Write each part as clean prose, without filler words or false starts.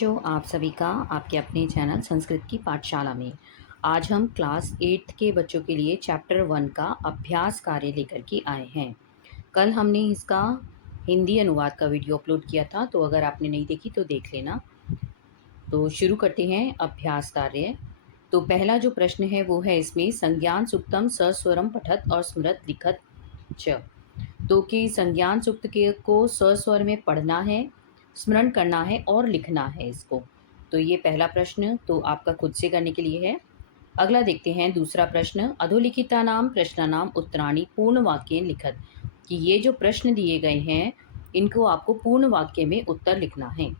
जो आप सभी का आपके अपने चैनल संस्कृत की पाठशाला में आज हम क्लास 8 के बच्चों के लिए चैप्टर 1 का अभ्यास कार्य लेकर के आए हैं। कल हमने इसका हिंदी अनुवाद का वीडियो अपलोड किया था, तो अगर आपने नहीं देखी तो देख लेना। तो शुरू करते हैं अभ्यास कार्य। तो पहला जो प्रश्न है वो है इसमें संज्ञान सुक्तम सस्वरम पठत और स्मृत लिखत च। तो कि संज्ञान सूक्त के को सस्वर में पढ़ना है, स्मरण करना है और लिखना है इसको। तो ये पहला प्रश्न तो आपका खुद से करने के लिए है। अगला देखते हैं दूसरा प्रश्न। अधोलिखिता नाम प्रश्नानाम उत्तराणि पूर्ण वाक्य लिखत। कि ये जो प्रश्न दिए गए हैं इनको आपको पूर्ण वाक्य में उत्तर लिखना है।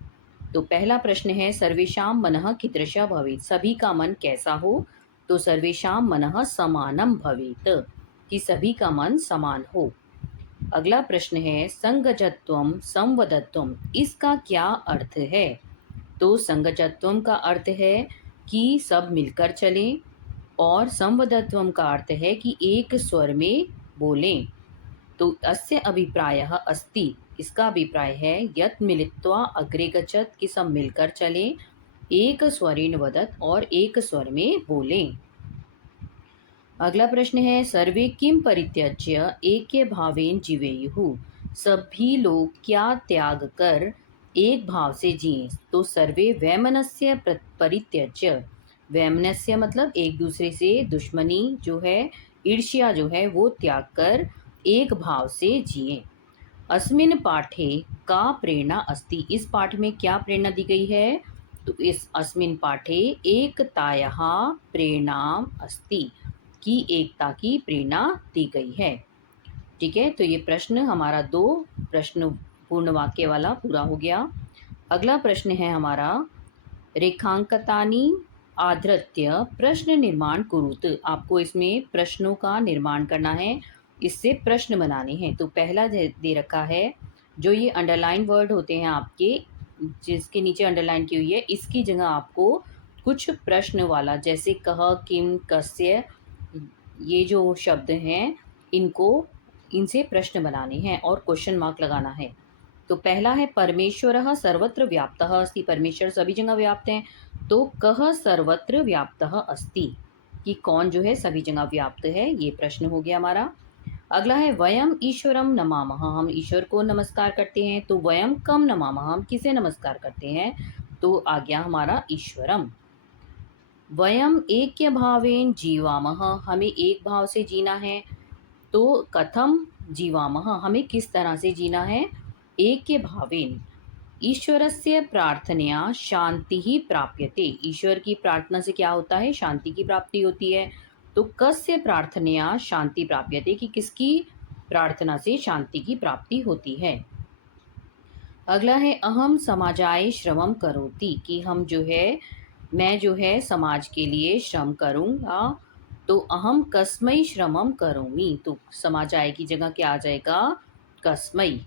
तो पहला प्रश्न है सर्वेषां मनः कीदृशः भवेत्। सभी का मन कैसा हो। तो सर्वेषां मनः समानम भवेत्, कि सभी का मन समान हो। अगला प्रश्न है संगजत्वम संवदत्वम, इसका क्या अर्थ है। तो संगजत्वम का अर्थ है कि सब मिलकर चलें और संवदत्वम का अर्थ है कि एक स्वर में बोलें। तो अस्य अभिप्रायः अस्ति, इसका अभिप्राय है यत् मिलित्वा अग्रे गच्छत्, कि सब मिलकर चलें, एक स्वरेण वदत् और एक स्वर में बोलें। अगला प्रश्न है सर्वे किम परित्यज्य ऐक्य भावेन जीवेयुः। सभी लोग क्या त्याग कर एक भाव से जिए। तो सर्वे वैमनस्य परित्यज्य, वैमनस्य मतलब एक दूसरे से दुश्मनी जो है, ईर्ष्या जो है वो त्याग कर एक भाव से जिए। अस्मिन् पाठे का प्रेरणा अस्ति, इस पाठ में क्या प्रेरणा दी गई है। तो इस अस्मिन् पाठे एकतायाः प्रेरणा अस्ति, की एकता की प्रेरणा दी गई है। ठीक है, तो ये प्रश्न हमारा 2 प्रश्न पूर्ण वाक्य वाला पूरा हो गया। अगला प्रश्न है हमारा रेखांकतानि आधृत्य प्रश्न निर्माण कुरुत। आपको इसमें प्रश्नों का निर्माण करना है, इससे प्रश्न बनाने हैं। तो पहला दे रखा है जो ये अंडरलाइन वर्ड होते हैं आपके, जिसके नीचे अंडरलाइन की हुई है, इसकी जगह आपको कुछ प्रश्न वाला जैसे कह किम कस्य, ये जो शब्द हैं इनको इनसे प्रश्न बनाने हैं और क्वेश्चन मार्क लगाना है। तो पहला है परमेश्वरः सर्वत्र व्याप्तः अस्ति, परमेश्वर सभी जगह व्याप्त हैं। तो कः सर्वत्र व्याप्तः अस्ति, कि कौन जो है सभी जगह व्याप्त है, ये प्रश्न हो गया हमारा। अगला है वयम ईश्वरम नमामः, हम ईश्वर को नमस्कार करते हैं। तो वयम कम नमामः, हम किसे नमस्कार करते हैं। तो आ गया हमारा ईश्वरम। वयम ऐक्य भावेन जीवामः, हमें एक भाव से जीना है। तो कथम जीवामः, हमें किस तरह से जीना है। ऐक्य भावेन ईश्वरस्य प्रार्थनया शांति ही प्राप्यते, ईश्वर की प्रार्थना से क्या होता है, शांति की प्राप्ति होती है। तो कस्य प्रार्थनया शांति प्राप्यते, कि किसकी प्रार्थना से शांति की प्राप्ति होती है। अगला है अहम समाजाय श्रमम करोति, कि हम जो है मैं जो है समाज के लिए श्रम करूँगा। तो अहम कस्मै श्रमम करोमि, तो समाजाय की जगह क्या आ जाएगा, कस्मै।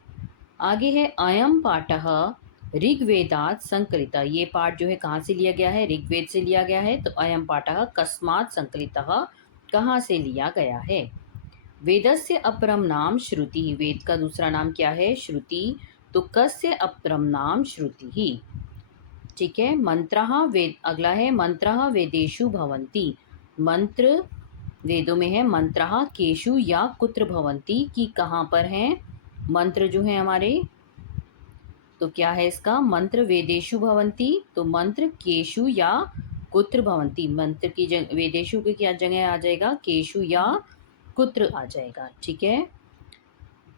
आगे है अयम पाठः ऋग्वेदात संकलितः, ये पाठ जो है कहाँ से लिया गया है, ऋग्वेद से लिया गया है। तो अयम पाठः कस्मात् संकलितः, कहाँ से लिया गया है। वेदस्य अपरम नाम श्रुति, वेद का दूसरा नाम क्या है, श्रुति। तो कस्य अपरम नाम श्रुति ही। ठीक है, मंत्रः वेद, अगला है मंत्रः वेदेषु भवन्ति, मंत्र वेदों में है। मंत्रः केषु या कुत्र भवन्ति, कि कहाँ पर हैं मंत्र जो है हमारे। तो क्या है इसका, मंत्र वेदेषु भवन्ति, तो मंत्र केषु या कुत्र भवन्ति, मंत्र की जगह वेदेषु की क्या जगह आ जाएगा, केषु या कुत्र आ जाएगा। ठीक है,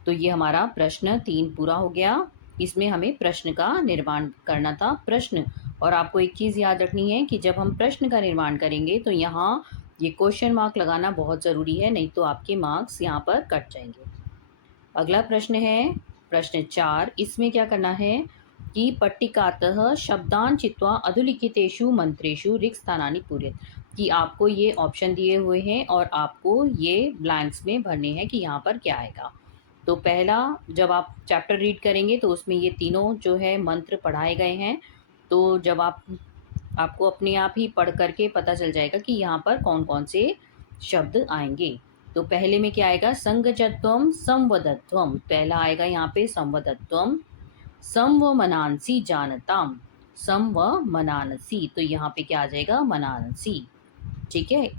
तो ये हमारा प्रश्न 3 पूरा हो गया। इसमें हमें प्रश्न का निर्माण करना था। प्रश्न, और आपको एक चीज़ याद रखनी है कि जब हम प्रश्न का निर्माण करेंगे तो यहाँ ये क्वेश्चन मार्क लगाना बहुत ज़रूरी है, नहीं तो आपके मार्क्स यहाँ पर कट जाएंगे। अगला प्रश्न है प्रश्न 4, इसमें क्या करना है कि पट्टिकातः शब्दान चित्वा अधोलिखितेषु मंत्रेषु रिक्त स्थानानि पूर्यत, कि आपको ये ऑप्शन दिए हुए हैं और आपको ये ब्लैंक्स में भरने हैं कि यहाँ पर क्या आएगा। तो पहला, जब आप चैप्टर रीड करेंगे तो उसमें ये तीनों जो है मंत्र पढ़ाए गए हैं। तो जब आपको अपने आप ही पढ़ करके पता चल जाएगा कि यहाँ पर कौन कौन से शब्द आएंगे। तो पहले में क्या आएगा, संगजत्वम संवदत्वम, पहला आएगा यहाँ पे संवदत्वम। संवमनांसि जानताम, सम व मनानसी, तो यहाँ पे क्या आ जाएगा, मनानसी। ठीक है,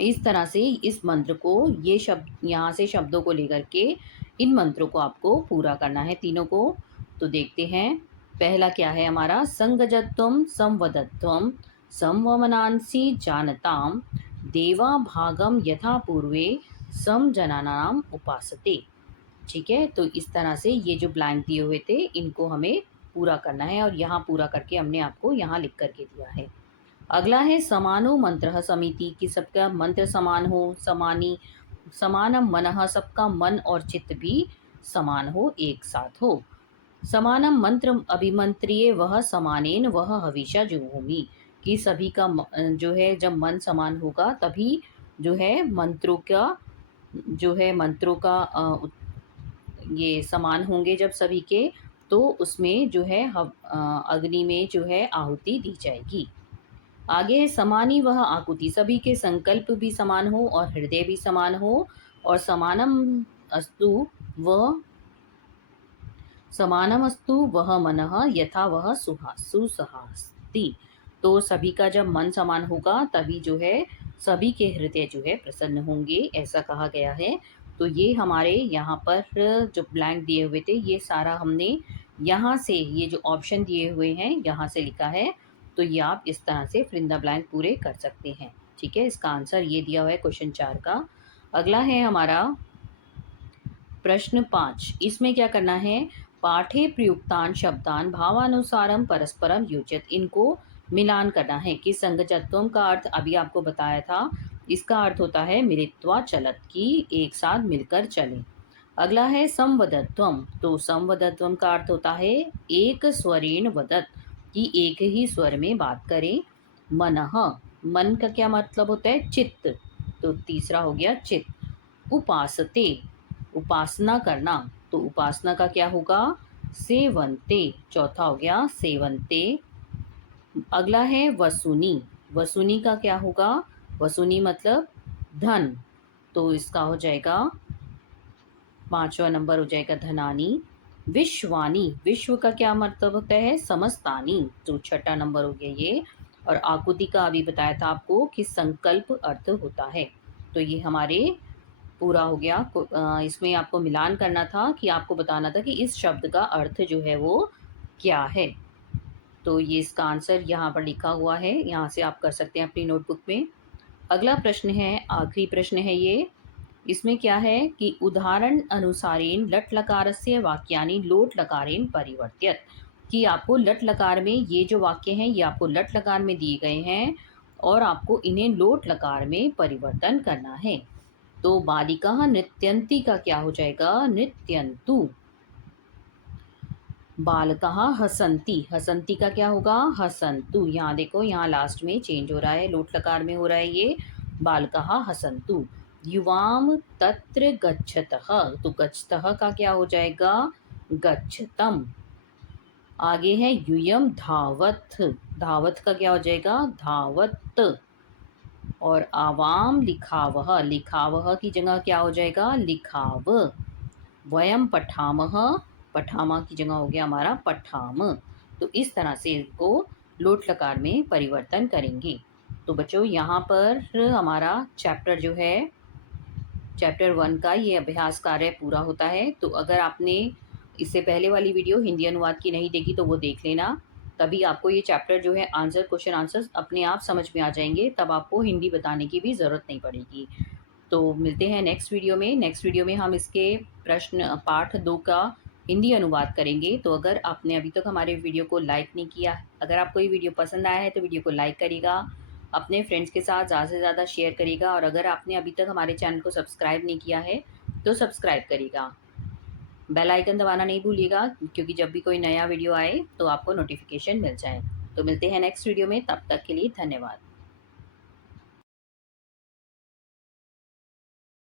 इस तरह से इस मंत्र को, ये शब्द यहाँ से शब्दों को लेकर के इन मंत्रों को आपको पूरा करना है, तीनों को। तो देखते हैं, पहला क्या है हमारा, संगजत्वम संवदत्वम संवमनांसि जानताम देवा भागम यथा पूर्वे सम जनानाम उपासते। ठीक है, तो इस तरह से ये जो ब्लैंक दिए हुए थे इनको हमें पूरा करना है, और यहाँ पूरा करके हमने आपको यहाँ लिख करके दिया है। अगला है समानो मंत्र समिति, कि सबका मंत्र समान हो, समानी समानम मनः, सबका मन और चित्त भी समान हो, एक साथ हो। समानम मंत्र अभिमंत्रिये वह समानेन वह हविषा जुहोमि, कि सभी का जो है जब मन समान होगा तभी जो है मंत्रों का, जो है मंत्रों का ये समान होंगे जब सभी के, तो उसमें जो है अग्नि में जो है आहुति दी जाएगी। आगे है समानी वह आकुति, सभी के संकल्प भी समान हो और हृदय भी समान हो, और समानम अस्तु वह मनः यथा वह सुसहास्ति, तो सभी का जब मन समान होगा तभी जो है सभी के हृदय जो है प्रसन्न होंगे, ऐसा कहा गया है। तो ये हमारे यहाँ पर जो ब्लैंक दिए हुए थे ये सारा हमने यहाँ से, ये जो ऑप्शन दिए हुए हैं यहाँ से लिखा है, तो ये आप इस तरह से फिल इन द ब्लैंक पूरे कर सकते हैं। ठीक है, इसका आंसर ये दिया हुआ है क्वेश्चन 4 का। अगला है हमारा प्रश्न 5, इसमें क्या करना है, पाठे प्रयुक्तान शब्दान भावानुसारम परस्परम योजित, इनको मिलान करना है। कि संगजत्वम का अर्थ अभी आपको बताया था, इसका अर्थ होता है मिलित्वा चलत, की एक साथ मिलकर चलें। अगला है संवदत्वम, तो संवदत्वम का अर्थ होता है एक स्वरेण वदत, कि एक ही स्वर में बात करें। मनः, मन का क्या मतलब होता है, चित्त, तो तीसरा हो गया चित्त। उपासते, उपासना करना, तो उपासना का क्या होगा, सेवन्ते, चौथा हो गया सेवन्ते। अगला है वसुनी, वसुनी का क्या होगा, वसुनी मतलब धन, तो इसका हो जाएगा 5वां नंबर हो जाएगा धनानी। विश्वानी, विश्व का क्या मतलब होता है, समस्तानी, तो 6ठा नंबर हो गया ये। और आकुति का अभी बताया था आपको कि संकल्प अर्थ होता है। तो ये हमारे पूरा हो गया। इसमें आपको मिलान करना था, कि आपको बताना था कि इस शब्द का अर्थ जो है वो क्या है। तो ये इसका आंसर यहाँ पर लिखा हुआ है, यहाँ से आप कर सकते हैं अपनी नोटबुक में। अगला प्रश्न है, आखिरी प्रश्न है ये। इसमें क्या है कि उदाहरण अनुसारेण लट लकारस्य वाक्यानि लोट लकारेण परिवर्त्यत, कि आपको लट लकार में ये जो वाक्य हैं ये आपको लट लकार में दिए गए हैं और आपको इन्हें लोट लकार में परिवर्तन करना है। तो बालिका नृत्यंती का क्या हो जाएगा, नृत्यंतु। बालकः हसन्ति, हसन्ति का क्या होगा, हसन्तु। यहाँ देखो, यहाँ लास्ट में चेंज हो रहा है, लोट लकार में हो रहा है ये, बालकः हसन्तु। युवाम तत्र गच्छतः, तो गच्छतः का क्या हो जाएगा, गच्छतम। आगे है यूयम धावत, धावत का क्या हो जाएगा, धावत। और आवाम लिखावह, लिखावह की जगह क्या हो जाएगा, लिखाव। वयम पठामह, पठामा की जगह हो गया हमारा पठाम। तो इस तरह से इसको लोट लकार में परिवर्तन करेंगे। तो बच्चों यहाँ पर हमारा चैप्टर जो है, चैप्टर 1 का ये अभ्यास कार्य पूरा होता है। तो अगर आपने इससे पहले वाली वीडियो हिंदी अनुवाद की नहीं देखी तो वो देख लेना, तभी आपको ये चैप्टर जो है आंसर, क्वेश्चन आंसर अपने आप समझ में आ जाएंगे, तब आपको हिंदी बताने की भी ज़रूरत नहीं पड़ेगी। तो मिलते हैं नेक्स्ट वीडियो में। नेक्स्ट वीडियो में हम इसके प्रश्न पाठ 2 का हिंदी अनुवाद करेंगे। तो अगर आपने अभी तक हमारे वीडियो को लाइक नहीं किया, अगर आपको ये वीडियो पसंद आया है तो वीडियो को लाइक करिएगा, अपने फ्रेंड्स के साथ ज़्यादा से ज़्यादा शेयर करिएगा, और अगर आपने अभी तक हमारे चैनल को सब्सक्राइब नहीं किया है तो सब्सक्राइब करिएगा। बेल आइकन दबाना नहीं भूलिएगा, क्योंकि जब भी कोई नया वीडियो आए तो आपको नोटिफिकेशन मिल जाए। तो मिलते हैं नेक्स्ट वीडियो में, तब तक के लिए धन्यवाद।